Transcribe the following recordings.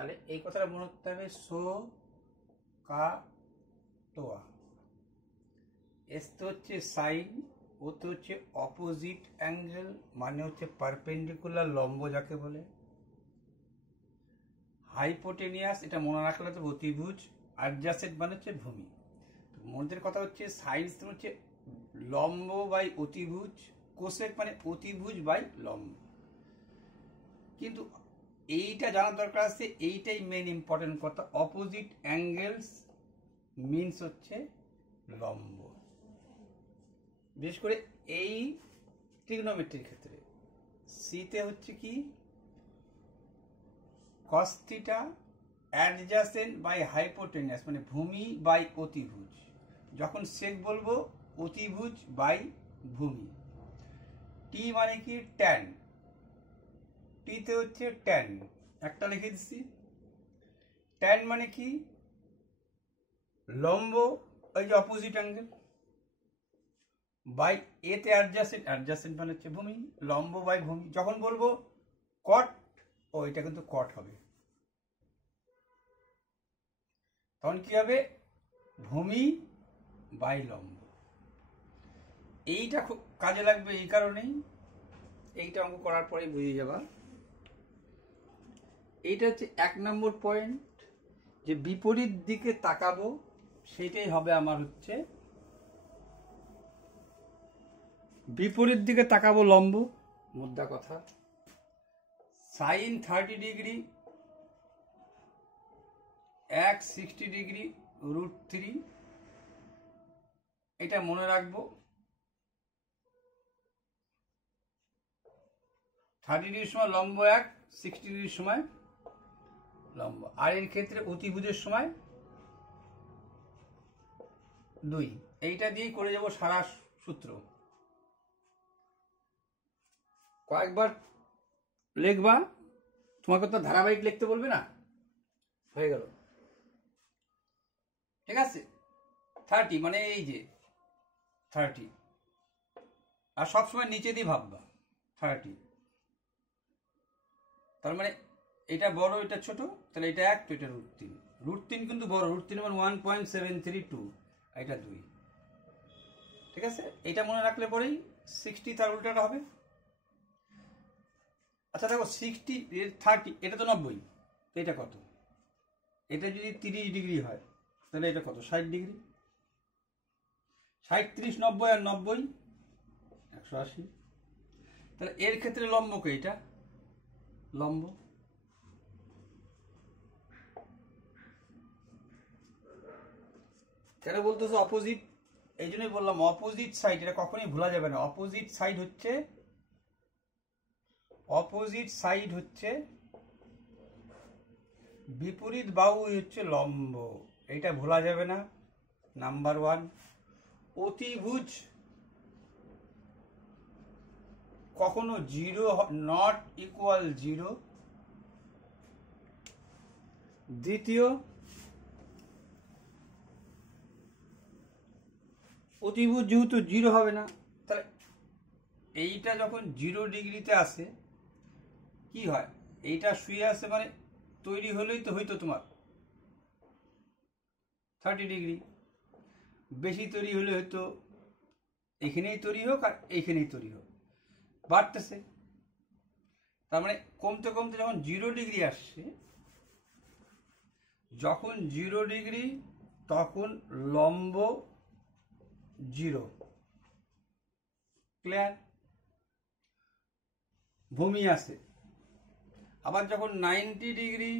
তাহলে এই কথাটা মনে রাখতে হবে, সো কা টোয়া। এস তো হচ্ছে সাইন, ও তো হচ্ছে অপোজিট অ্যাঙ্গেল, মানে হচ্ছে পারপেন্ডিকুলার, লম্ব যাকে বলে। হাইপোটেনিয়াস এটা মনে রাখলে তো অতিভুজ, অ্যাডজাসেন্ট মানে হচ্ছে ভূমি। মনের কথা হচ্ছে সাইন্স হচ্ছে লম্ব বাই অতিভুজ, কোসেক মানে অতিভুজ বাই লম্ব। কিন্তু এইটা জানার দরকার আছে, এইটাই মেন ইম্পর্টেন্ট কথা। অপোজিট অ্যাঙ্গেলস মিনস হচ্ছে লম্ব, বিশেষ করে এই ট্রিগনোমেট্রির ক্ষেত্রে। সিতে হচ্ছে কি cos theta adjacent by hypotenuse মানে ভূমি বাই অতিভুজ। যখন সেক বলবো অতিভুজ বাই ভূমি। টি মানে কি ট্যান, টিতে হচ্ছে ট্যান, একটা লিখে দিচ্ছি। ট্যান মানে কি লম্ব, ওই যে অপোজিট অ্যাঙ্গেল, বাই এতে অ্যাডজাসেন্ট, অ্যাডজাসেন্ট মানে হচ্ছে ভূমি, লম্ব বাই ভূমি। যখন বলবো কট, ও এটা কিন্তু কট হবে, তখন কি হবে ভূমি বাই লম্ব। এইটা খুব কাজে লাগবে এই কারণেই, এইটা অঙ্ক করার পরে বুঝে যাবা। এইটা হচ্ছে 1 নম্বর পয়েন্ট, যে বিপরীত দিকে তাকাবো, সেটাই হবে আমার হচ্ছে বিপরীত দিকে তাকাবো লম্ব, মুদ্রা কথা। সাইন 30 ডিগ্রি, 60 ডিগ্রি √3, এটা মনে রাখবো। 30 ডিগ্রির সময় লম্ব 1, 60 ডিগ্রির সময় লম্ব। আর এর ক্ষেত্রে অতিভুজের সময় 2। এইটা দিয়েই করে যাব সারা সূত্র। কয়েকবার লিখবা, তোমাকে তো ধারাবাহিক লিখতে বলবে না, হয়ে গেল। ঠিক আছে, 30 মানে এই যে 30, আর সবসময় নিচে দিয়ে ভাববা 30। তার মানে এটা বড় এটা ছোট, তাহলে এটা 1 তো এটা √3। √3 কিন্তু বড়, √3 মানে 1.732, এটা 2। ঠিক আছে, এটা মনে রাখলে পরেই 60 তার উল্টাটা হবে। আচ্ছা দেখো 60 30 এটা তো 90, এটা কত? এটা যদি 30 ডিগ্রি হয় তাহলে এটা কত? 60 ডিগ্রি। 60 30 90 আর 90 180। তাহলে এর ক্ষেত্রে লম্বকে এটা লম্ব। কেন বলতেছো অপোজিট? এই জন্যই বললাম অপোজিট সাইড, এটা কখনোই ভোলা যাবে না। অপোজিট সাইড হচ্ছে বিপরীত বাহু হচ্ছে লম্ব, এটা ভোলা যাবে না। নাম্বার 1। অতিভুজ কখনো 0 নট ইকুয়াল 0। দ্বিতীয়, অতিভুজ যেহেতু 0 হবে না, তাহলে এইটা যখন 0 ডিগ্রিতে আসে কি হয়? এইটা শুয়ে আসে মানে তৈরি হলেই তো হইতো তোমার 30 ডিগ্রি। বেশি তৈরি হলে হয়তো এখানেই তৈরি হোক আর এইখানেই তৈরি হোক, বাড়তেছে। তার মানে কমতে কমতে যখন 0 ডিগ্রি আসছে, যখন 0 ডিগ্রি তখন লম্ব 0। ক্লিয়ার? ভূমি আসে। আবার যখন 90 ডিগ্রি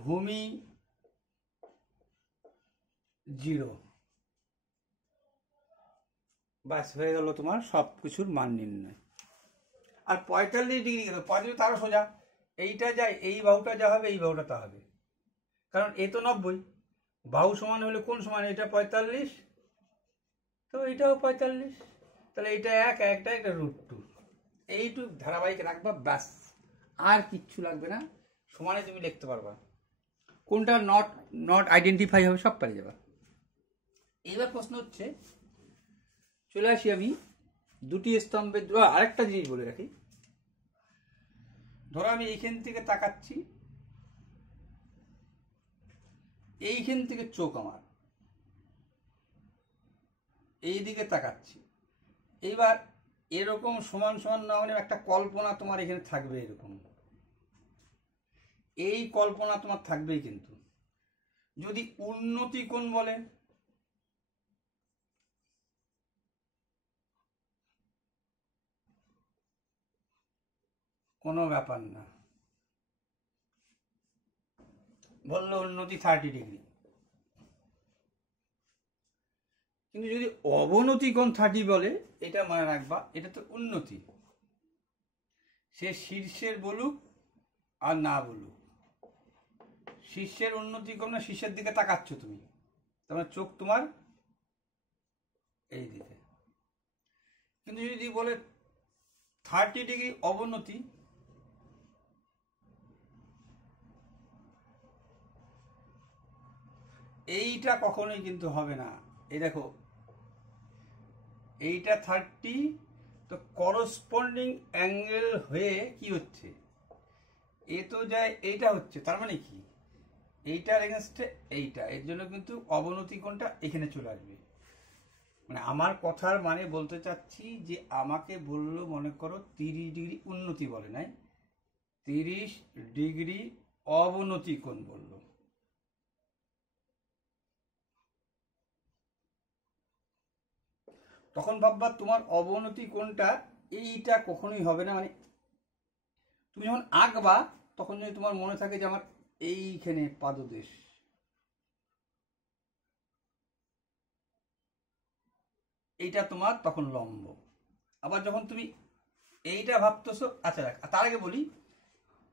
ভূমি 0, বাস হয়ে গেল তোমার সব কিছুর মান নির্ণয়। আর 45 ডিগ্রি গেল, 45 তারও সোজা, এইটা যায় এই বাহুটা যা হবে এই বাহুটা তা হবে, কারণ এ তো 90, বাহু সমান হলে কোন সমান? এটা 45, তো এইটাও 45, তাহলে এটা একটা একটা √2। এইটুক ধারাবাহিক রাখবা, ব্যাস আর কিচ্ছু লাগবে না। সমানে তুমি লিখতে পারবা, কোনটা নট আইডেন্টিফাই হবে সব পারে যাবা। এবার প্রশ্ন হচ্ছে, চলে আসি আমি দুটি স্তম্ভের আরেকটা জিনিস বলে রাখি, ধরো আমি এইখান থেকে তাকাচ্ছি, এইখান থেকে চোখ আমার এই দিকে তাকাচ্ছি, এইবার এরকম সমান সমান না হলে একটা কল্পনা তোমার এখানে থাকবে, এরকম এই কল্পনা তোমার থাকবেই। কিন্তু যদি উন্নতি কোণ বলে, কোনো ব্যাপার না, বললো উন্নতি 30°, কিন্তু যদি অবনতি কোণ 30 বলে, এটা মনে রাখবা, এটা তো উন্নতি, সে শীর্ষের বলুক আর না বলুক, শীর্ষের উন্নতি কোণ না, শীর্ষের দিকে তাকাচ্ছ তুমি, তোমার চোখ তোমার এই দিকে। কিন্তু যদি বলে 30° অবনতি, এইটা কখনোই কিন্তু হবে না। এই দেখো, এইটা 30, তো করসপন্ডিং অ্যাঙ্গেল হয়ে কি হচ্ছে, এ তো যায় এইটা হচ্ছে, তার মানে কি এইটার এগেনস্টে এইটা, এর জন্য কিন্তু অবনতি কোণটা এখানে চলে আসবে। মানে আমার কথার মানে বলতে চাচ্ছি যে আমাকে বললো মনে করো 30° উন্নতি বলে নাই, 30° অবনতি কোণ বললো, তখন ভাববা তোমার অবনতি কোণটা এইটা কখনোই হবে না। মানে তুমি যখন আঁকবা তখন যদি তোমার মনে থাকে যে আমার এইখানে পাদদেশ, এইটা তোমার তখন লম্ব। আবার যখন তুমি এইটা ভাবতেছো, আচ্ছা তার আগে বলি,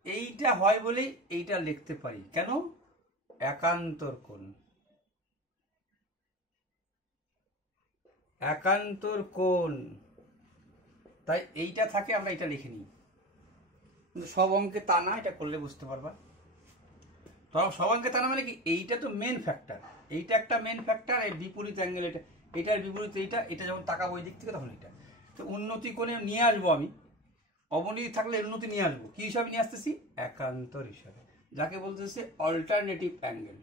এইটা হয় বলেই এইটা লিখতে পারি, কেন, একান্তর কোণ, একান্তর কোণ, তাই এইটা থাকে, আমরা এটা লিখে নিই। কিন্তু সব অঙ্কে তা না, এটা করলে বুঝতে পারবা। সব অঙ্কে তা না মানে কি, এইটা তো মেন ফ্যাক্টর, এইটা একটা মেন ফ্যাক্টর, এর বিপরীত অ্যাঙ্গেল এটা, এটার বিপরীত এইটা, এটা যখন তাকাবো ওই দিক থেকে তখন এটা। তো উন্নতি কোণে নিয়ে আসবো আমি, অবনতি থাকলে উন্নতি নিয়ে আসবো, কি হিসাবে নিয়ে আসতেছি, একান্তর হিসাবে, যাকে বলতেছে অল্টারনেটিভ অ্যাঙ্গেল,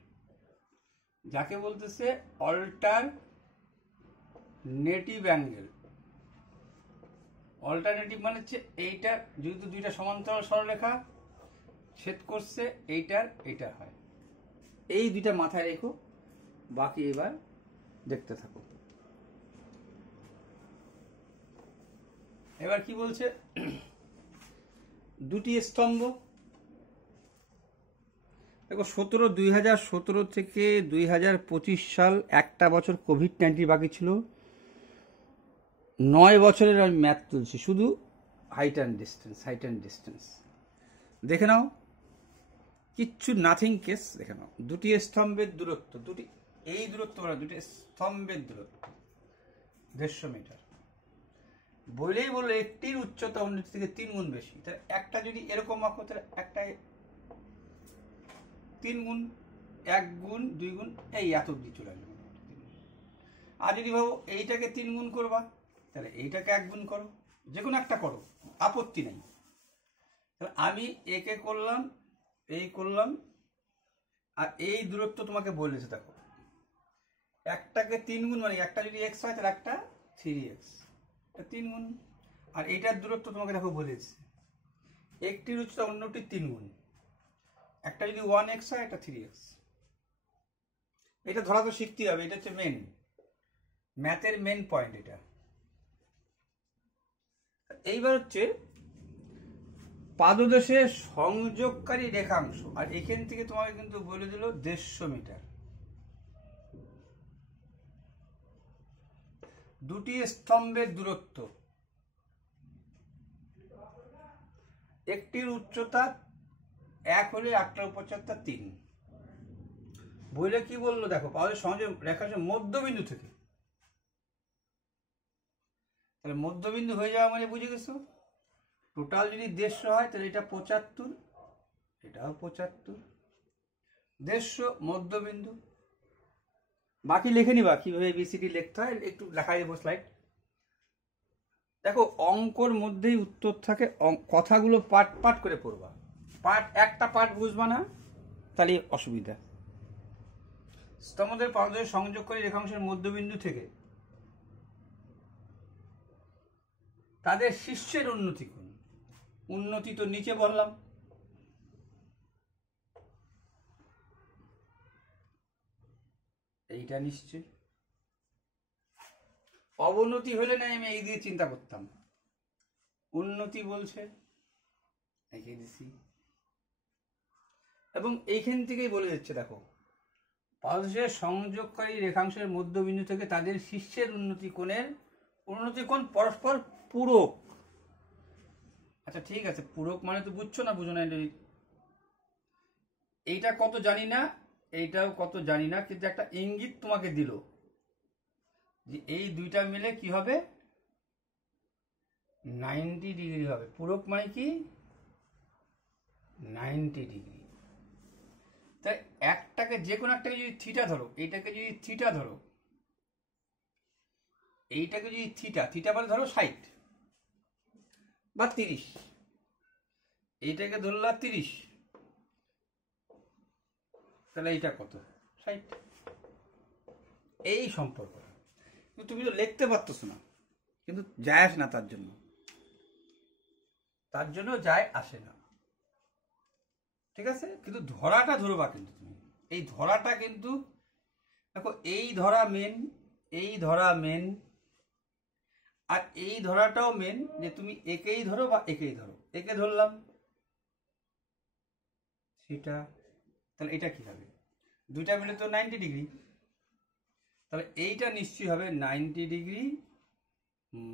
যাকে বলতেছে অল্টারনেটিভ অ্যাঙ্গেল। অল্টারনেটিভ মানে হচ্ছে এইটা যেহেতু দুইটা সমান্তরাল সরলরেখা ছেদ করছে, এইটার হয়, এই দুইটা মাথায় রেখো, বাকি এবার দেখতে থাকো। এবার কি বলছে, দুটি স্তম্ভ, দেখো 2017 থেকে 2025 সাল, একটা বছর কোভিড-19 বাকি ছিল, 9 বছরের আমি ম্যাথ তুলছি, শুধু হাইট অ্যান্ড ডিস্টেন্স দেখে নাও, কিচ্ছু নাথিং কেস দেখে নাও। দুটি স্তম্ভের দূরত্ব, দুটি এই দূরত্ব বলা, দুটি স্তম্ভের দূরত্ব 150 মিটার, বলেই বললো একটির উচ্চতা অন্যটির থেকে 3 গুণ বেশি। তাহলে একটা যদি এরকম আঁকো, তাহলে একটা 3 গুণ, 1 গুণ 2 গুণ, এই এত অব্দি চলে আসবে। আর যদি ভাবো এইটাকে 3 গুণ করবা, তাহলে এইটাকে 1 গুণ করো, যে কোনো একটা করো, আপত্তি নাই। তাহলে আমি একে করলাম, এই করলাম, আর এই দূরত্ব তোমাকে বলেছে, দেখো একটাকে 3 গুণ মানে একটা যদি x হয় তাহলে একটা 3x, এটা 3 গুণ। আর এইটার দূরত্ব তোমাকে দেখো বলেছে, একটির উচ্চতা অন্যটির 3 গুণ, একটা যদি 1x হয় একটা 3x। এটা ধরা তো শিখতে হবে, এটা হচ্ছে মেন ম্যাথের মেন পয়েন্ট এটা। এইবার হচ্ছে পাদদেশের সংযোগকারী রেখাংশ, আর এখান থেকে তোমাকে কিন্তু বলে দিল 150 মিটার। দুটি স্তম্ভের দূরত্ব, একটির উচ্চতা 1 হলে 875 3, বইলে কি বললো দেখো, পাদদেশ সংযোগ রেখাংশ মধ্যবিন্দু থেকে, তাহলে মধ্যবিন্দু হয়ে যাওয়া মানে বুঝে গেছো, টোটাল যদি 150 হয় তাহলে এটা 75, এটাও 75, 150 মধ্যবিন্দু। বাকি লিখে নিবা কিভাবে বিসিডি লিখতে হয়, একটু লেখাই দেবো স্লাইড। দেখো অঙ্কর মধ্যেই উত্তর থাকে, কথাগুলো পার্ট পার্ট করে পড়বা, একটা পার্ট বুঝবা না তাহলে অসুবিধা। স্তম্ভদের পারদর্শী সংযোগকারী রেখাংশের মধ্যবিন্দু থেকে তাদের শীর্ষের উন্নতি কোণ, উন্নতি তো নিচে বললাম, এইটা নিশ্চয়। অবনতি হলে না আমি এই দিয়ে চিন্তা করতাম, উন্নতি বলছে এঁকে দিছি, এবং এইখান থেকেই বলে যাচ্ছে দেখো পারদর্শী সংযোগকারী রেখাংশের মধ্যবিন্দু থেকে তাদের শীর্ষের উন্নতি কোণ পরস্পর পূরক। আচ্ছা ঠিক আছে, পূরক মানে তো বুঝছো না, বুঝো না, এইটা কত জানি না, এইটাও কত জানি না, কিন্তু একটা ইঙ্গিত তোমাকে দিল যে এই দুইটা মিলে কি হবে, 90 ডিগ্রি হবে। পূরক মানে কি 90 ডিগ্রি। তাই একটাকে, যে কোনো একটাকে যদি থিটা ধরো, এইটাকে যদি থিটা ধরো, এইটাকে যদি থিটা মানে ধরো 60 বা 30, এইটাকে ধরলা 30, তাহলে এইটা কত 60। এই সম্পর্ক তুমি তো লিখতে পারতেছো না, কিন্তু যায় আসে না, তার জন্য যায় আসে না, ঠিক আছে। কিন্তু ধরাটা ধরবা, কিন্তু তুমি এই ধরাটা কিন্তু দেখো, এই ধরা মেন, এই ধরা মেন, আর এই ধরাটাও মেন, যে তুমি একেই ধরো বা একেই ধরো। একে ধরলাম সেটা, তাহলে এটা কি হবে, দুইটা মিলে তো 90 ডিগ্রি, তাহলে এইটা নিশ্চয়ই হবে 90 ডিগ্রি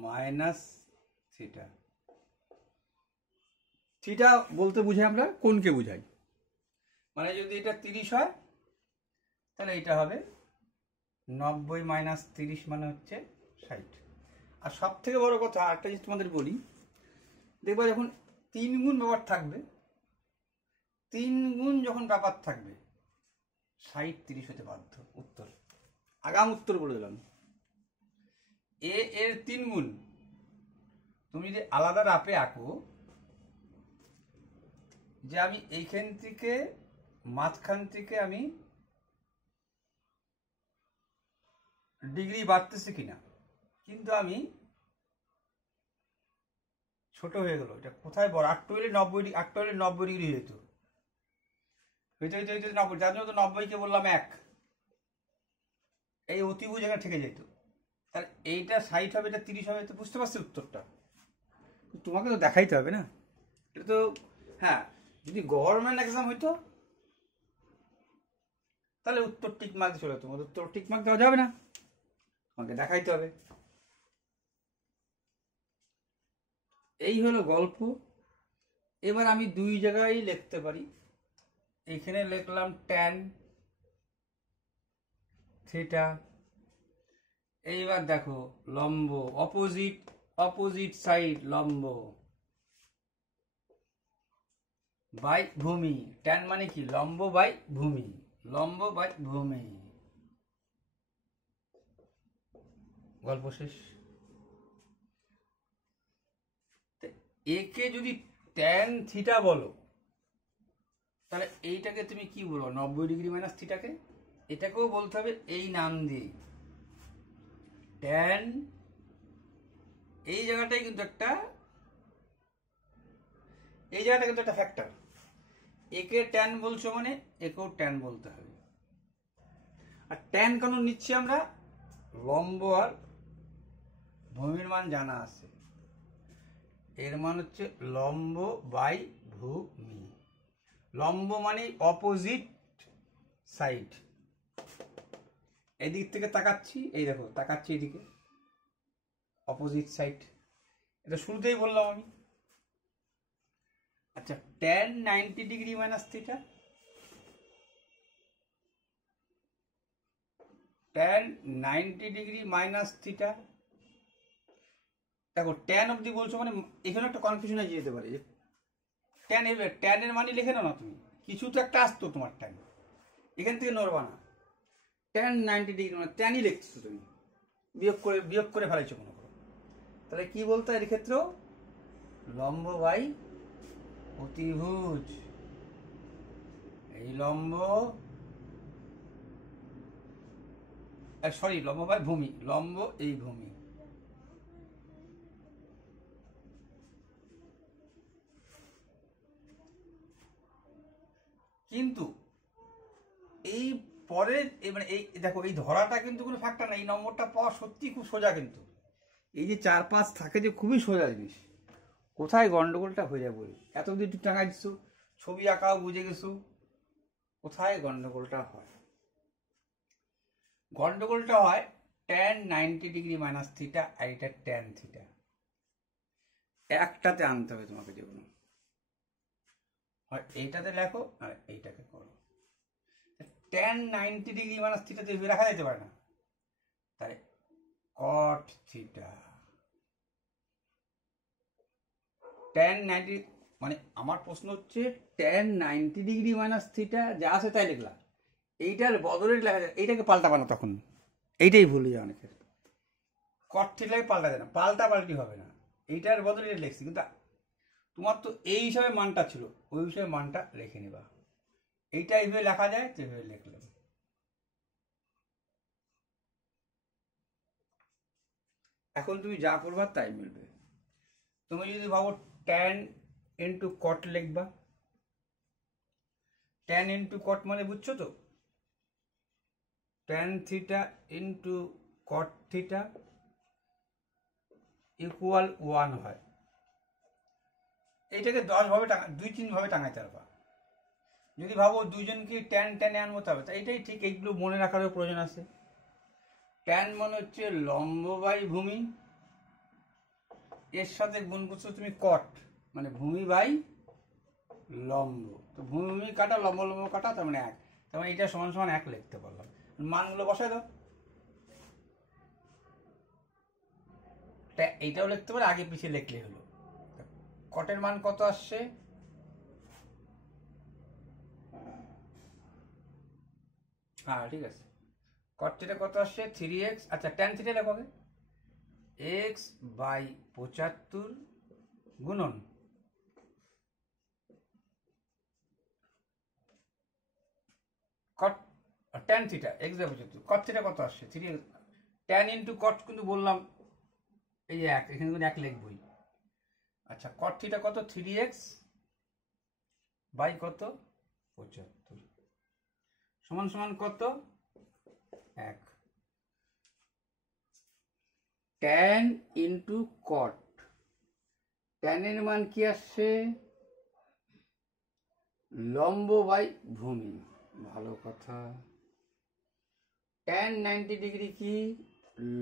মাইনাস থিটা। থিটা বলতে বুঝাই আমরা কোনকে বুঝাই, মানে যদি এটা 30 হয় তাহলে এটা হবে 90 মাইনাস 30 মানে হচ্ছে 60। আর সব থেকে বড় কথা একটা জিনিস তোমাদের বলি, দেখবা যখন 3 গুণ ব্যাপার থাকবে, 3 গুণ যখন ব্যাপার থাকবে 60 30 হতে বাধ্য। উত্তর, আগাম উত্তর বলে দিলাম, এর 3 গুণ। তুমি যদি আলাদা রাপে আঁকো, যে আমি এইখান থেকে মাঝখান থেকে আমি ডিগ্রি বাড়তেছে কিনা, কিন্তু আমি ছোট হয়ে গেল, এটা কোথায় বড়, 8 হলে 90 ডিগ্রি হয়ে যেত, হইতে 90, যার জন্য তো 90কে বললাম 1, এই অতিভুজ এখানে থেকে যেত, তাহলে এইটা 60 হবে, এটা 30 হবে। তো বুঝতে পারছি উত্তরটা, তোমাকে তো দেখাইতে হবে না, এটা তো। হ্যাঁ, যদি গভর্নমেন্ট এক্সাম হইতো তাহলে উত্তর টিক মার্ক চলে, তোমাদের উত্তর টিক মার্ক দেওয়া যাবে না, তোমাকে দেখাইতে হবে। এই হলো গল্প। এবার আমি দুই জায়গায় লিখতে পারি, এখানে লিখলাম ট্যান থিটা। এইবার দেখো লম্ব, অপোজিট সাইড লম্ব বাই ভূমি। ট্যান মানে কি, লম্ব বাই ভূমি, লম্ব বাই ভূমি, গল্প শেষ। একে যদি ট্যান থিটা বলো, তাহলে এইটাকে তুমি কি বলো, 90 ডিগ্রি মাইনাস থিটাকে, এটাকেও বলতে হবে এই নাম দিয়ে ট্যান। এই জায়গাটাই কিন্তু একটা, এই জায়গাটা কিন্তু একটা ফ্যাক্টর, একে ট্যান বলছো মানে একেও ট্যান বলতে হবে। আর ট্যান কেন নিচ্ছি আমরা, লম্ব আর ভূমির মান জানা আছে, এর মান হচ্ছে লম্ব বাই ভূমি। লম্ব মানে অপোজিট সাইড, এদিক থেকে তাকাচ্ছি, এই দেখো তাকাচ্ছি এদিকে, অপোজিট সাইড, এটা শুরুতেই বললাম আমি। আচ্ছা, tan 90 degree minus theta, tan 90 degree minus theta, দেখো ট্যান অবধি বলছো মানে এখানে একটা কনফিউশন হয়ে যেতে পারে, ট্যানের মানে লিখে নাও না তুমি, কিছু তো একটা আসতো তোমার ট্যান, এখান থেকে নড়বা না, ট্যান 90 ডিগ্রি মানে ট্যানই লিখছো তুমি, বিয়োগ করে ফেলাইছো মনে করো, তাহলে কি বলতে হয় এর ক্ষেত্রেও? লম্ব বাই অতিভুজ। এই লম্ব, সরি, লম্ব বাই ভূমি, লম্ব এই ভূমি। কিন্তু এই পরের মানে এই দেখো, এই ধরাটা কিন্তু কোনো ফ্যাক্টর না, এই নম্বরটা পাওয়া সত্যি খুব সোজা। কিন্তু এই যে 4-5 থাকে যে খুবই সোজা জিনিস, কোথায় গন্ডগোলটা হয়ে যায় বলি। এতদিন একটু টাঙাই দিচ্ছ, ছবি আঁকাও বুঝে গেছো, কোথায় গন্ডগোলটা হয়? গন্ডগোলটা হয় tan 90 ডিগ্রি মাইনাস থিটা, আর এটা tan থিটা, একটাতে আনতে হবে তোমাকে। যে কোনো হয় এইটাতে লেখো আর এইটাকে করো। tan 90 ডিগ্রি মাইনাস থিটা দিয়ে লেখা যেতে পারে না, তাই cot থিটা। tan 90 মানে আমার প্রশ্ন হচ্ছে tan 90 ডিগ্রি মাইনাস থিটা যা আছে তাই লিখলাম, এইটার বদলে লেখা যায়, এইটাকে পাল্টাবা না তখন, এইটাই ভুলে যায় অনেকের। cot থিটাকে পাল্টা যায় না, পাল্টি হবে না, এইটার বদলে লিখছি। কিন্তু তোমার তো এই হিসাবে মানটা ছিল, ওই হিসাবে মানটা রেখে নেবা। এইটা এইভাবে লেখা যায়, যেভাবে লিখলাম। এখন তুমি যা করবা তাই মিলবে। তুমি যদি ভাবো tan ইন্টু cot লিখবা, tan ইন্টু cot মানে বুঝছো তো, tan theta into cot theta equal 1 হয়। এইটাকে 10 ভাবে 2-3 ভাবে টাঙাইতে পারবা। যদি ভাবো দুইজনকে tan tan আনবো তবে, তা এটাই ঠিক, এইগুলো মনে রাখারও প্রয়োজন আছে। tan মানে হচ্ছে লম্ব বাই ভূমি, এর সাথে গুণ করছো তুমি cot, মানে ভূমি বাই লম্ব। তো ভূমি কাটা লম্ব লম্ব কাটা, তার মানে 1। তার মানে এটা সমান সমান 1 লিখতে পারলাম। মানগুলো বসাই দাও। এইটাও লিখতে পারে, আগে পিছিয়ে লিখলে হলো। কটের মান কত আসছে? হ্যাঁ ঠিক আছে, cot থিটা কত আসছে? 3x। আচ্ছা tan থিটা লেখো আগে, x বাই 75 গুণন cot tan theta x by 75। cot theta কত আসছে? 3x। tan ইন্টু cot কিন্তু বললাম এই যে 1, এখানে কিন্তু 1 লিখবই। আচ্ছা cot থিটা কত? 3x বাই কত? 75 সমান সমান কত? 1। tan ইন্টু cot, tan এর মান কি আসছে? লম্ব বাই ভূমি। ভালো কথা। tan 90 ডিগ্রি কি?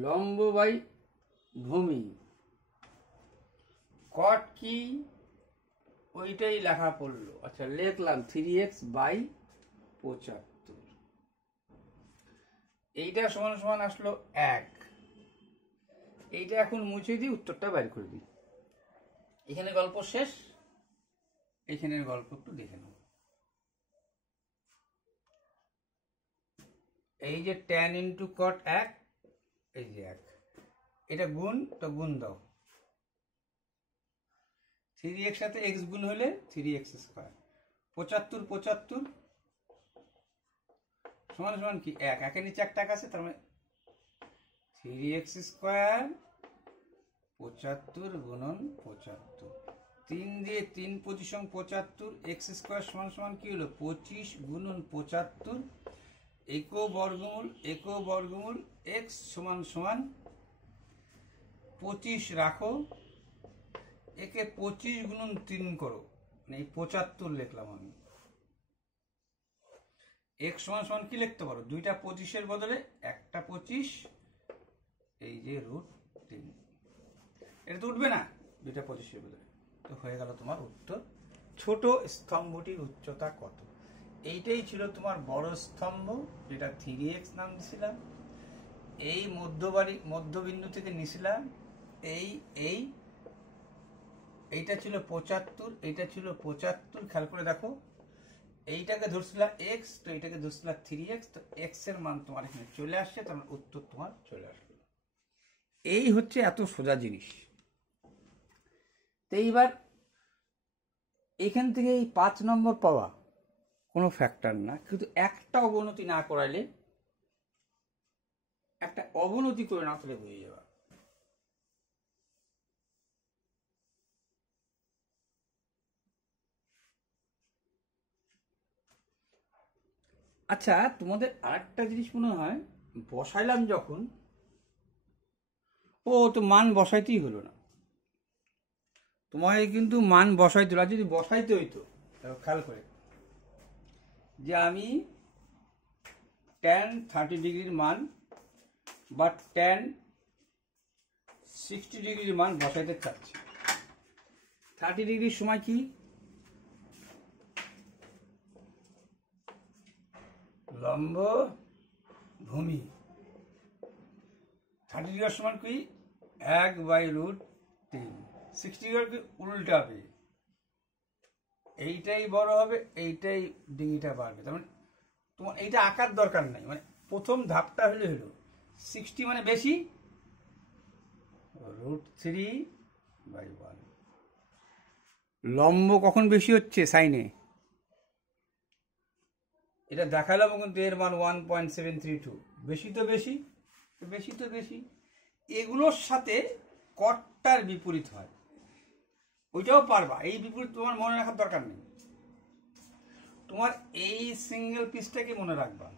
লম্ব বাই ভূমি। cot কি? ওইটাই লেখা পড়লো। আচ্ছা লিখলাম 3x বাই 75। এইটা সমান সমান আসলো 1। এইটা এখন মুছে দিই, উত্তরটা বের করে দিই। এখানে গল্প শেষ, এখানের গল্প একটু দেখে নাও। এই যে tan ইন্টু cot 1, এই যে 1, এটা গুণ, তো গুণ দাও। 3x সাথে x গুণ হলে 3x স্কয়ার। 75 75 সমান সমান কি? 1। 1 এর নিচে একটা আছে, তার মানে 3x স্কয়ার 75 গুণন 75। 3 দিয়ে 3 পজিশন 75, x স্কয়ার সমান সমান কি হলো? 25 গুণন 75 একক বর্গমূল x সমান সমান 25 রাখো, একে 25 গুণন 3 করো, মানে 75 লিখলাম আমি। x সমান সমান কি লিখতে পারো? দুইটা 25-এর বদলে একটা 25, এই যে √3। এটা তো উঠবে না, দুইটা 25-এর বদলে। তো হয়ে গেল তোমার উত্তর। ছোট স্তম্ভটির উচ্চতা কত? এইটাই ছিল তোমার বড় স্তম্ভ, যেটা 3x নাম দিয়েছিলাম। এই মধ্যবিন্দু থেকে নিছিলাম এইটা ছিল 75, এইটা ছিল 75। খেয়াল করে দেখো, এইটাকে ধরছিলাম x, তো এইটাকে ধরছিলাম 3x, তো x এর মান তোমার এখানে চলে আসছে, তোমার উত্তর তোমার চলে আসলো। এই হচ্ছে এত সোজা জিনিস। তো এইবার এখান থেকে এই 5 নম্বর পাওয়া কোনো ফ্যাক্টর না, কিন্তু একটা অবনতি না করাইলে, একটা অবনতি করে না তাহলে হয়ে যাবে। আচ্ছা, তোমাদের আরেকটা জিনিস মনে হয় বসাইলাম যখন, ও তো মান বসাইতেই হলো না, তোমায় কিন্তু মান বসাইতে হলো। আর যদি বসাইতে হইতো, খেয়াল করে যে আমি tan 30 ডিগ্রির মান বা tan 60 ডিগ্রির মান বসাইতে চাচ্ছি। 30 ডিগ্রির সময় কি, লম্ব ভূমি। 30 ডিগ্রির সমান কি 1/√3। 60 ডিগ্রি কি উল্টাবে, এইটাই বড় হবে, এইটাই ডিগ্রিটা বাড়বে। তার মানে তোমার এইটা আঁকার দরকার নাই, মানে প্রথম ধাপটা হলো 60 মানে বেশি, √3/1। লম্ব কখন বেশি হচ্ছে সাইনে, এটা দেখালাম কিন্তু এর মান 1.732, বেশি তো বেশি, বেশি তো বেশি। এগুলোর সাথে কটটার বিপরীত হয়, ওইটাও পারবা। এই বিপরীত তোমার মনে রাখার দরকার নেই, তোমার এই সিঙ্গেল পিসটাকে মনে রাখবা।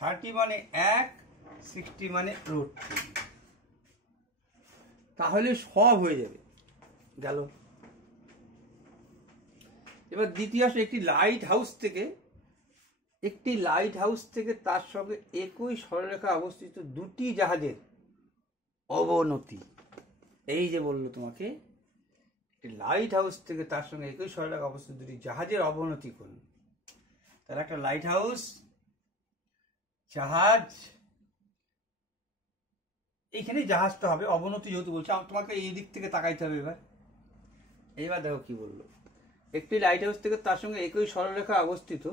30 মানে 1, 60 মানে √3, তাহলে সব হয়ে যাবে। গেল। এবার দ্বিতীয় আসে একটি লাইট হাউস থেকে তার সঙ্গে একই সরলরেখা অবস্থিত দুটি জাহাজের অবনতি। এই যে বললো তোমাকে, একটি লাইট হাউস থেকে তার সঙ্গে একই সরলরেখা অবস্থিত দুটি জাহাজের অবনতি করুন। তাহলে একটা লাইট হাউস, জাহাজ, এইখানে জাহাজটা হবে অবনতি যেহেতু বলছে, তোমাকে এই দিক থেকে তাকাইতে হবে। এবার দেখো কি বললো, একটি লাইট হাউস থেকে তার সঙ্গে একই সরলরেখা অবস্থিত,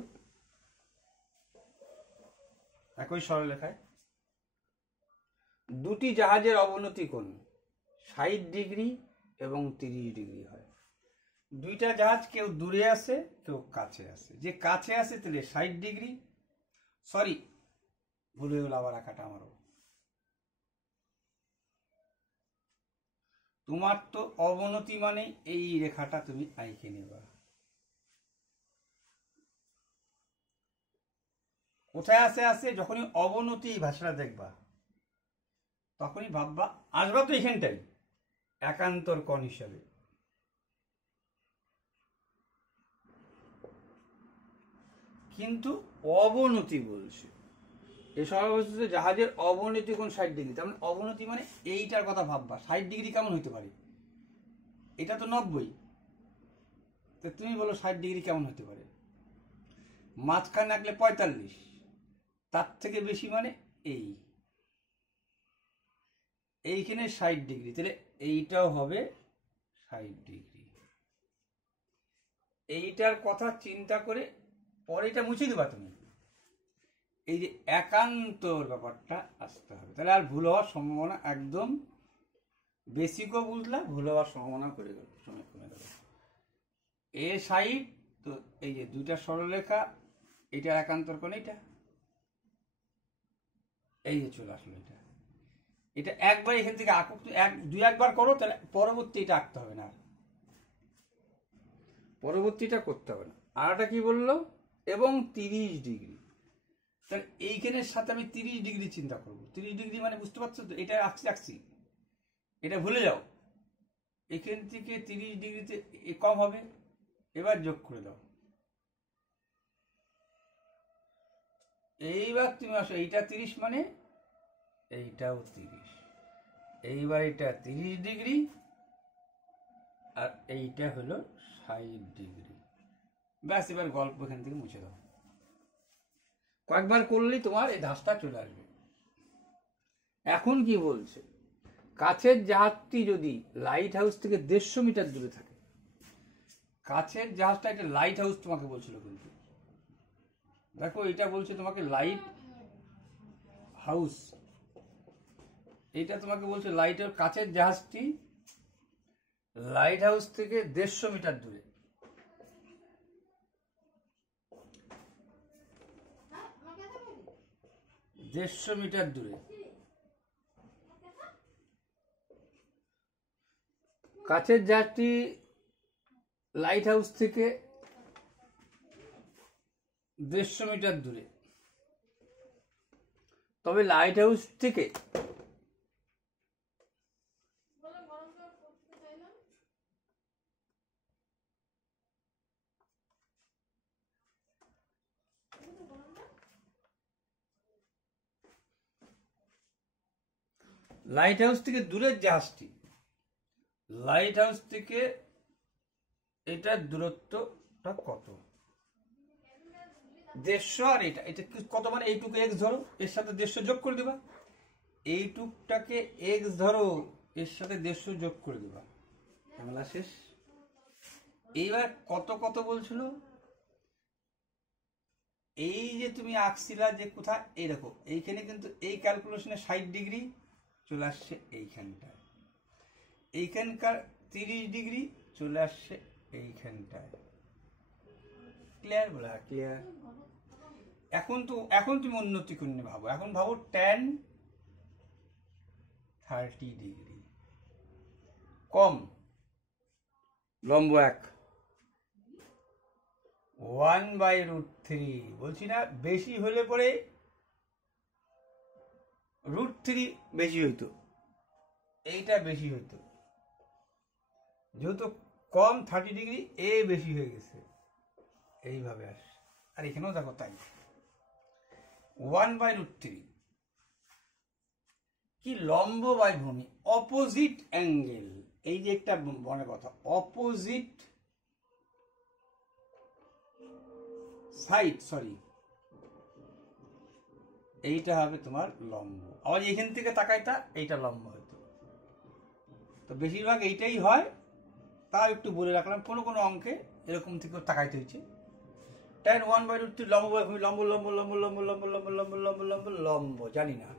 একই সরলরেখায় দুটি জাহাজের অবনতি কোণ 60 ডিগ্রি এবং 30 ডিগ্রি হয়। দুইটা জাহাজ কেউ দূরে আছে, কেউ কাছে আছে। যে কাছে আছে তাহলে 60 ডিগ্রি, সরি ভুল হয়ে গেল আবার আঁকাটা আমারও। তোমার তো অবনতি মানে এই রেখাটা তুমি আঁকে নেবা। কোথায় আছে যখনই অবনতি ভাষাটা দেখবা তখনই ভাববা, আসবা তো এখানটাই একান্তর কোণ হিসাবে। কিন্তু অবনতি বলছে, এসব অবস্থিত জাহাজের অবনতি কোণ 60 ডিগ্রি। তার মানে অবনতি মানে এইটার কথা ভাববা। 60 ডিগ্রি কেমন হইতে পারে, এটা তো 90, তো তুমি বলো 60 ডিগ্রি কেমন হতে পারে। মাঝখানে আঁকলে 45, তার থেকে বেশি মানে এইখানে 60 ডিগ্রি, তাহলে এইটাও হবে 60 ডিগ্রি। এইটার কথা চিন্তা করে পরে এটা মুছে দেবা তুমি, এই যে একান্তর ব্যাপারটা আসতে হবে। তাহলে আর ভুল হওয়ার সম্ভাবনা একদম, বেসিকও বুঝলা, ভুল হওয়ার সম্ভাবনা করে গেল, সময় কমে গেল। এ সাইড তো এই যে দুইটা সরলরেখা, এটা একান্তর কোণ, এটা এই যে চলে আসলো। এটা একবার এখান থেকে আঁকো, দুই একবার করো, তাহলে পরবর্তী এটা আঁকতে হবে না, পরবর্তীটা করতে হবে না। আর একটা কি বললো, এবং 30 ডিগ্রি। তাহলে এইখানের সাথে আমি 30 ডিগ্রি চিন্তা করবো। 30 ডিগ্রি মানে বুঝতে পারছো তো, এটা আঁকছি, এটা ভুলে যাও। এখান থেকে 30 ডিগ্রিতে কম হবে, এবার যোগ করে দাও। এইবার তুমি আসো, এইটা 30 মানে এইটাও 30, এইবার এটা 30 ডিগ্রি, আর এইটা হলো 60 ডিগ্রি। ব্যাস, এবার গল্প এখান থেকে মুছে দাও। কয়েকবার করলেই তোমার এই ধাঁচটা চলে আসবে। এখন কি বলছে, কাছের জাহাজটি যদি লাইট হাউস থেকে 150 মিটার দূরে থাকে, কাছের জাহাজটা একটা লাইট হাউস তোমাকে বলছিল, কিন্তু দেখো এটা বলছে তোমাকে লাইট হাউস, এটা তোমাকে বলছে লাইট হাউস। কাছের জাহাজটি লাইট হাউস থেকে 150 মিটার দূরে। মিটার দূরে কাছের জাহাজটি লাইট হাউস থেকে 150 মিটার দূরে। তবে লাইট হাউস থেকে দূরের জাহাজটি লাইট হাউস থেকে এটার দূরত্বটা কত? 150 আর এটা কত, মানে এইটুকু এক্স ধরো, এর সাথে 150 যোগ করে দিবা। এইটুকটাকে এক্স ধরো, এর সাথে 150 যোগ করে দিবা, ঝামেলা শেষ। এইবার কত কত বলছিল, এই যে তুমি আঁকছিলা যে কোথায়, এই দেখো এইখানে কিন্তু এই ক্যালকুলেশনে 60 ডিগ্রি চলে আসছে এইখানটায়, এইখানকার 30 ডিগ্রি চলে আসছে এইখানটায়। ক্লিয়ার? বলা ক্লিয়ার। এখন তুমি উন্নতি করে ভাবো, এখন ভাবো tan 30 ডিগ্রি কম লম্ব 1/√3। বলছি না বেশি হলে পরে √3 বেশি হইতো, এইটা বেশি হইতো, যেহেতু কম 30 ডিগ্রি এ বেশি হয়ে গেছে, এইভাবে আস। আর এখানেও দেখো তাই 1/√3 কি লম্ব বাই ভূমি, অপোজিট অ্যাঙ্গেল। এই যে একটা মনে কথা, অপোজিট সাইড, সরি, এইটা হবে তোমার লম্ব। আবার এখান থেকে তাকাইটা এইটা লম্ব হইতো, তো বেশিরভাগ এইটাই হয়, তাও একটু বলে রাখলাম, কোনো কোনো অঙ্কে এরকম থেকে তাকাইতে হয়েছে। tan 1/√3 লম্ব বাই ভূমি, লম্ব লম্ব লম্ব লম্ব লম্ব লম্ব লম্ব লম্ব লম্ব লম্ব, জানি না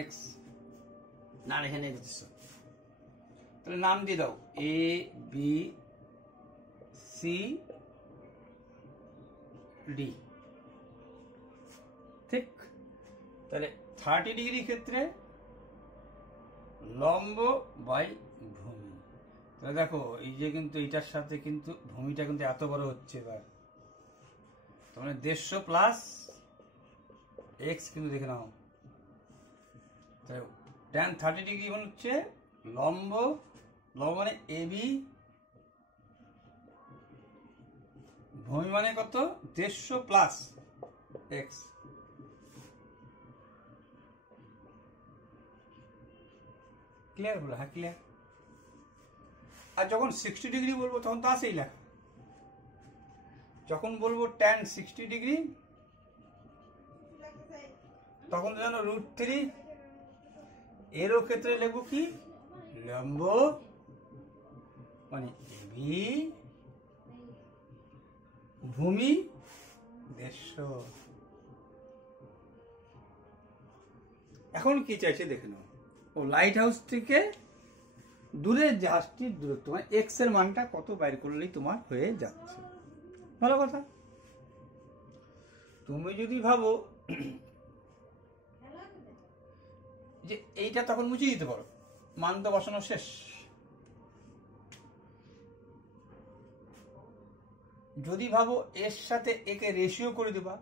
এক্স না, এখানে তাহলে নাম দিয়ে দাও এ বি সি ডি, ঠিক? তাহলে 30 ডিগ্রি ক্ষেত্রে লম্ব বাই ভূমি। তাহলে দেখো এই যে কিন্তু এইটার সাথে কিন্তু ভূমিটা কিন্তু এত বড় হচ্ছে, এবার তাহলে 150 প্লাস এক্স কিন্তু দেখে নাও। তাই tan 30 ডিগ্রি মানে হচ্ছে লম্ব মানে এবি, ভূমি মানে কত 150 প্লাস এক্স। ক্লিয়ার? বলো হ্যাঁ ক্লিয়ার। আর যখন 60 ডিগ্রি বলবো তখন তো আসেই লেখা, যখন বলবো tan 60 ডিগ্রি তখন তো জানো √3, এরও ক্ষেত্রে লিখবো কি লম্ব মানে এবি, ভূমি 150। এখন কি চাইছে দেখে নাও, ও লাইট হাউস থেকে দূরের জাহাজটির দূরত্ব মানে এক্স এর মানটা কত বাইর করলেই তোমার হয়ে যাচ্ছে। ভালো কথা। তুমি যদি ভাবো যে এইটা, তখন মুছে দিতে পারো, মান তো বসানো শেষ। যদি ভাবো এর সাথে একে রেশিও করে দেবা,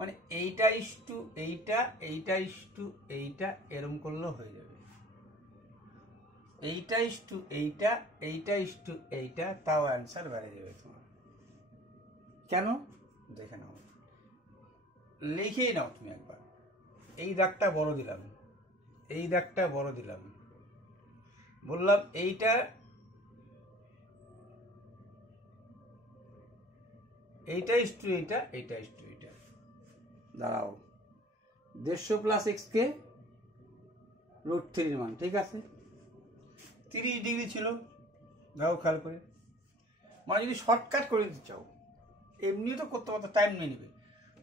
মানে এইটা ইস্টু এইটা, এইটা ইস্টু এইটা, এরম করলেও হয়ে যাবে। এইটা ইস্টু এইটা, এইটা ইস্টু এইটা, তাও অ্যান্সার বেড়ে যাবে তোমার। কেন দেখে নাও, লিখেই নাও তুমি একবার। এই দাগটা বড় দিলাম, এই দাগটা বড় দিলাম, বললাম এইটা এইটা ইস্টু এইটা, এইটা ইস্টু এইটা। দাঁড়াও, 150 প্লাস এক্স কে √3 মান, ঠিক আছে। 30 ডিগ্রি ছিল, দেখো খেয়াল করে। মানে যদি শর্টকাট করে দিতে চাও, এমনিও তো করতে পারতো, টাইম নিয়ে নেবে।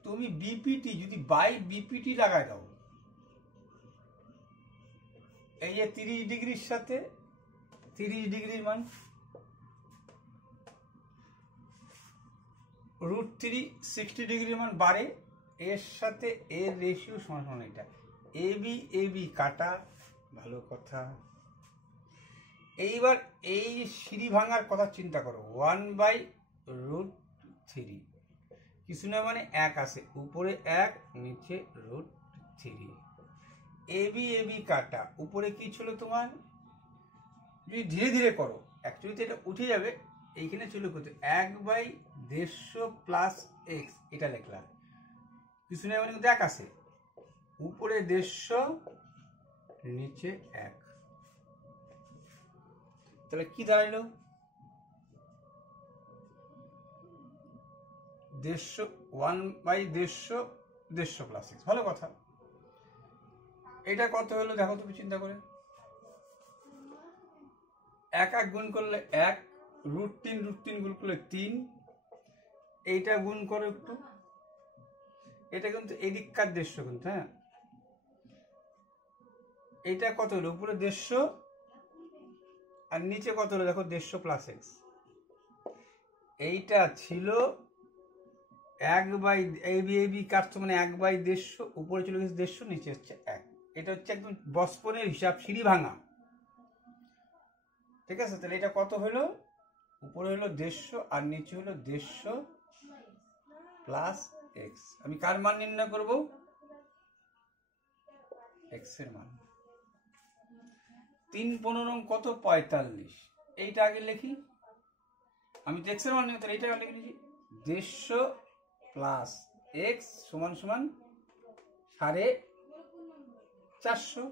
তুমি বিপিটি যদি বাই বিপিটি লাগাই দাও, এই যে 30 ডিগ্রির সাথে 30 ডিগ্রির মান √3 60 ডিগ্রির মান বাড়ে, এর সাথে এর রেশিও সমান এটা। এবি এবি কাটা, ভালো কথা। এইবার এই সিঁড়ি ভাঙার কথা চিন্তা করো, 1/√3 কিছু না মানে 1 আসে, উপরে 1 নিচে √3। এবি এবি কাটা, উপরে কি ছিল তোমার, যদি ধীরে ধীরে করো অ্যাকচুয়ালি এটা উঠে যাবে, এইখানে ছিল কত 1/150 প্লাস এক্স, এটা লিখলাম কিছু না মানে কিন্তু 1 আসে, উপরে 150 নিচে 1, তাহলে কি দাঁড়াইলো 150 1/150 150 প্লাস এক্স, ভালো কথা। এটা কত হলো দেখো তুমি চিন্তা করে, 1 গুণ করলে 1, √3 গুণ করলে 3, এইটা গুণ করো একটু, এটা কিন্তু এদিককার 150 কিন্তু, হ্যাঁ এইটা কত হলো, উপরে 150 আর নিচে কত হলো দেখো 150 প্লাস এক্স। এইটা ছিল 1/এবি কাটছো মানে 1/150, উপরে চলে গেছে 150, নিচে হচ্ছে 1। এটা হচ্ছে একদম বস্পনের হিসাব, সিঁড়ি ভাঙা, ঠিক আছে। তাহলে এটা কত হলো, উপরে হলো 150 আর নিচে হলো 150 প্লাস এক্স। আমি কার মান নির্ণয় করব, এক্স এর মান। 3×15 কত 45, এইটা আগে লিখি, আমি তো এক্স এর মান নিই, তাহলে এইটা আগে লিখে নিচ্ছি 150 প্লাস এক্স সমান সমান 450,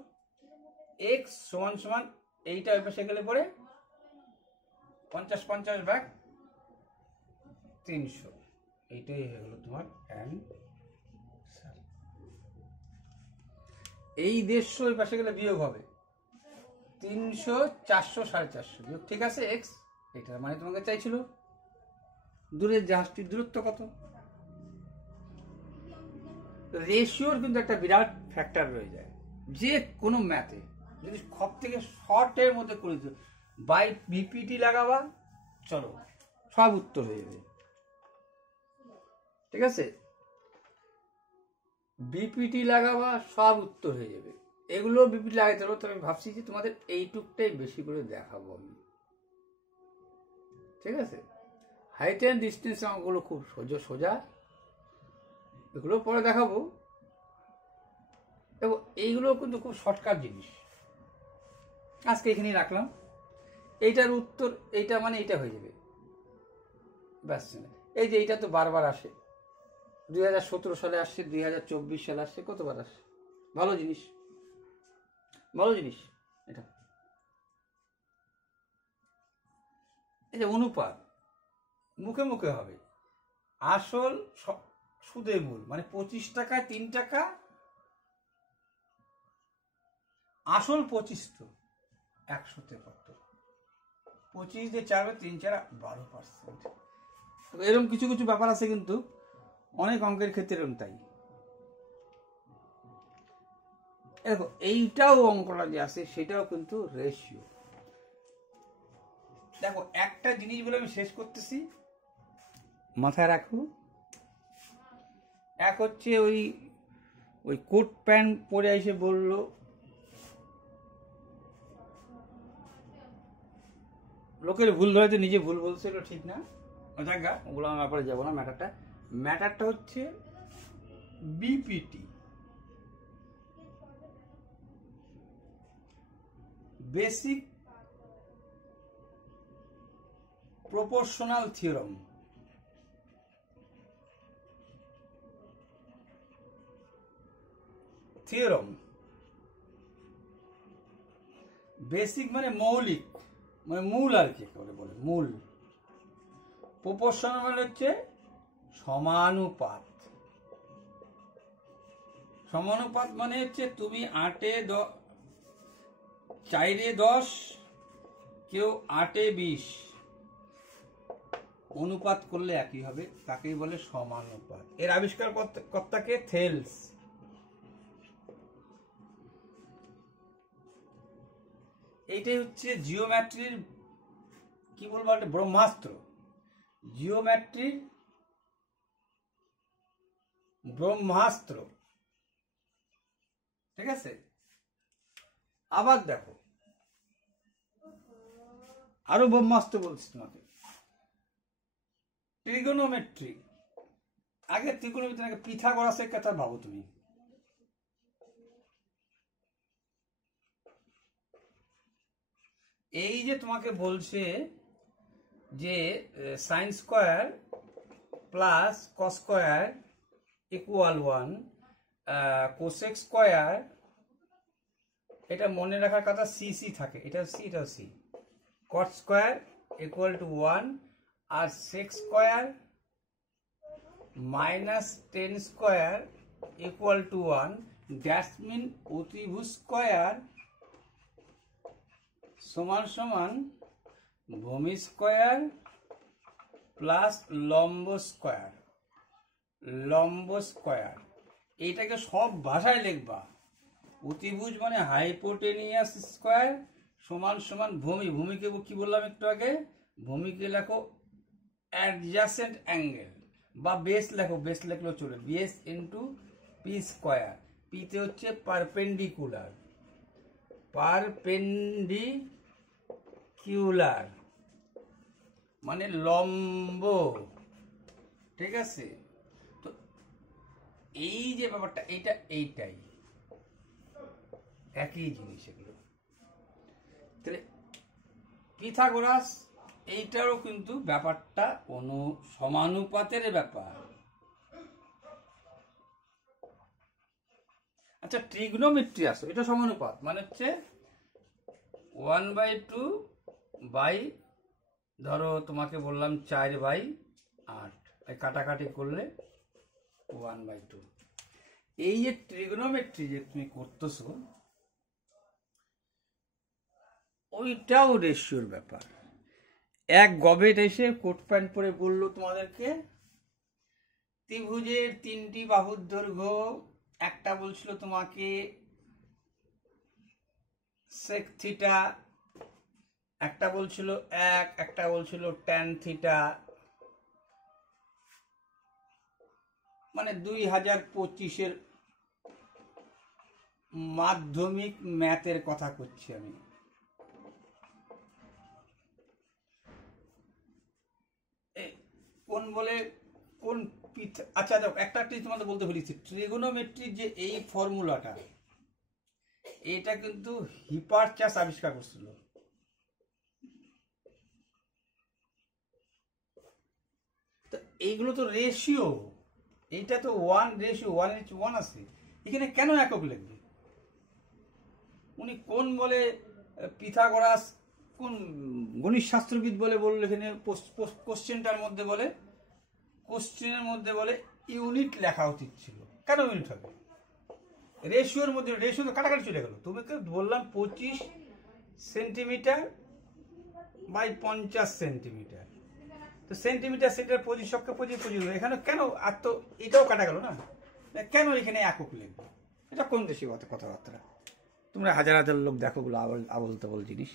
এক্স সমান সমান এইটা ওই পাশে গেলে পরে 50 ভাগ 300, এইটাই হয়ে গেল তোমার অ্যান্সার। এই 150 ওই পাশে গেলে বিয়োগ হবে 300, 400, 450 বিয়োগ, ঠিক আছে এক্স, এটার মানে তোমাকে চাইছিল দূরের জাহাজটির দূরত্ব কত। রেশিওর কিন্তু একটা বিরাট ফ্যাক্টর রয়ে যায় যে কোনো ম্যাথে, যদি সব থেকে শর্টের মধ্যে করে দিও, বাই বিপিটি লাগাবা, চলো সব উত্তর হয়ে যাবে, ঠিক আছে, বিপিটি লাগাবা সব উত্তর হয়ে যাবে। এগুলো বিপিটি লাগাইতে হলো, তো আমি ভাবছি যে তোমাদের এইটুকটাই বেশি করে দেখাবো আমি, ঠিক আছে। হাইট অ্যান্ড ডিস্টেন্স অঙ্কগুলো খুব সোজা, এগুলো পরে দেখাবো। দেখো এইগুলো কিন্তু খুব শর্টকাট জিনিস, আজকে এখানেই রাখলাম। এইটার উত্তর এইটা মানে এইটা হয়ে যাবে, ব্যাস। এই যে এইটা তো বারবার আসে, 2017 সালে আসছে, 2024 সালে আসছে, কতবার আসছে, ভালো জিনিস, ভালো জিনিস। এটা এই যে অনুপাত মুখে মুখে হবে, আসল সুদে মূল মানে 25 টাকায় 3 টাকা, আসল 25 তো 100-তে কত, 25 দিয়ে 4 3 4 12%। এরকম কিছু কিছু ব্যাপার আছে কিন্তু অনেক অঙ্কের ক্ষেত্রে এরকম তাই। দেখো এইটাও অঙ্কটা যে আছে সেটাও কিন্তু রেশিও। দেখো একটা জিনিস বলে আমি শেষ করতেছি, মাথায় রাখো। এক হচ্ছে ওই কোট প্যান্ট পরে এসে বললো লোকের ভুল ধরেছে, নিজে ভুল বলছে, এগুলো ঠিক না, জায়গা ওগুলো আমার ব্যাপারে যাবো না। ম্যাটারটা হচ্ছে BPT, basic proportional theorem. Basic মানে মৌলিক, মানে মূল আর কি বলে মূল। প্রপোর্শনাল মানে হচ্ছে সমানুপাত। সমানুপাত মানে হচ্ছে তুমি 4-এ 10, কেউ 8-এ 20, অনুপাত করলে একই হবে, তাকেই বলে সমানুপাত। এর আবিষ্কার কর্তাকে থেলস। এইটাই হচ্ছে জিওমেট্রির কি বলবো একটা ব্রহ্মাস্ত্র, জিওমেট্রির ব্রহ্মাস্ত্র। ঠিক আছে, আবার দেখো আরো ব্রহ্মাস্ত্র বলছি তোমাকে, ট্রিগোনোমেট্রি। আগে ত্রিকোণমিতি আগে পিথাগোরাসের কথা ভাবো তুমি। এই যে তোমাকে বলছে যে sine square plus cos square equal 1, cosec square, এটা মনে রাখার কথা সি সি থাকে, এটা সি এটা সি, কট স্কোয়ার ইকুয়াল টু 1 আর sec square minus 10 square equal to 1, that's mean অতিভুজ স্কোয়ার সমান সমান ভূমি স্কোয়ার প্লাস লম্ব স্কোয়ার, লম্ব স্কোয়ার। এইটাকে সব ভাষায় লিখবা, অতিভুজ মানে হাইপোটেনিয়াস স্কোয়ার সমান সমান ভূমি, ভূমিকে কি বললাম একটু আগে, ভূমিকে লেখো অ্যাডজাসেন্ট অ্যাঙ্গেল বা বেস লেখো, বেস লেখলেও চলে, বেস ইন্টু পি স্কোয়ার, পিতে হচ্ছে পারপেন্ডিকুলার, পারপেন্ডিকুলার মানে লম্ব। ঠিক আছে, তো এই যে ব্যাপারটা এইটা এইটাই একই জিনিস এগুলো। তাহলে পিথাগোরাস এইটারও কিন্তু ব্যাপারটা কোনো সমানুপাতের ব্যাপার। আচ্ছা ট্রিগনোমেট্রি আসো, এটা সমানুপাত মানে হচ্ছে 1/2 বাই, ধরো তোমাকে বললাম 4/8, কাটাকাটি করলে 1/2। এই যে ট্রিগনোমেট্রি যে তুমি করতেছো ওইটাও রেশিওর ব্যাপার। এক গবেট এসে কোট প্যান্ট পরে বললো তোমাদেরকে ত্রিভুজের 3টি বাহুর দৈর্ঘ্য, একটা বলছিল তোমাকে সেক থিটা, একটা বলছিল একটা বলছিল ট্যান থিটা, মানে 2025-এর মাধ্যমিক ম্যাথের কথা করছি আমি। কোন বলে কোন আচ্ছা দেখো একটা তোমাদের বলতে ভুলেছি, ট্রিগোনোমেট্রির যে এই ফর্মুলাটা এটা কিন্তু হিপারচাস আবিষ্কার করছিল। তো এইগুলো তো রেশিও, এইটা তো 1:1 আছে, এখানে কেন একক লিখবে? উনি কোন বলে পিথাগোরাস কোন গণিত শাস্ত্রবিদ বলে বললো এখানে কোশ্চেনটার মধ্যে বলে, কোশ্চেনের মধ্যে বলে ইউনিট লেখা উচিত ছিল। কেন ইউনিট হবে? রেশিওর মধ্যে রেশিও তো কাটাকাটি চলে গেল। তোমাকে বললাম 25 সেন্টিমিটার বাই 50 সেন্টিমিটার, তো সেন্টিমিটার সেন্টিমিটার 25 এখানে কেন আর তো এটাও কাটা গেল না, কেন এখানে একক লিখবে? এটা কোন দেশি কথাবার্তা? তোমরা হাজার হাজার লোক দেখো, আবল তাবল জিনিস।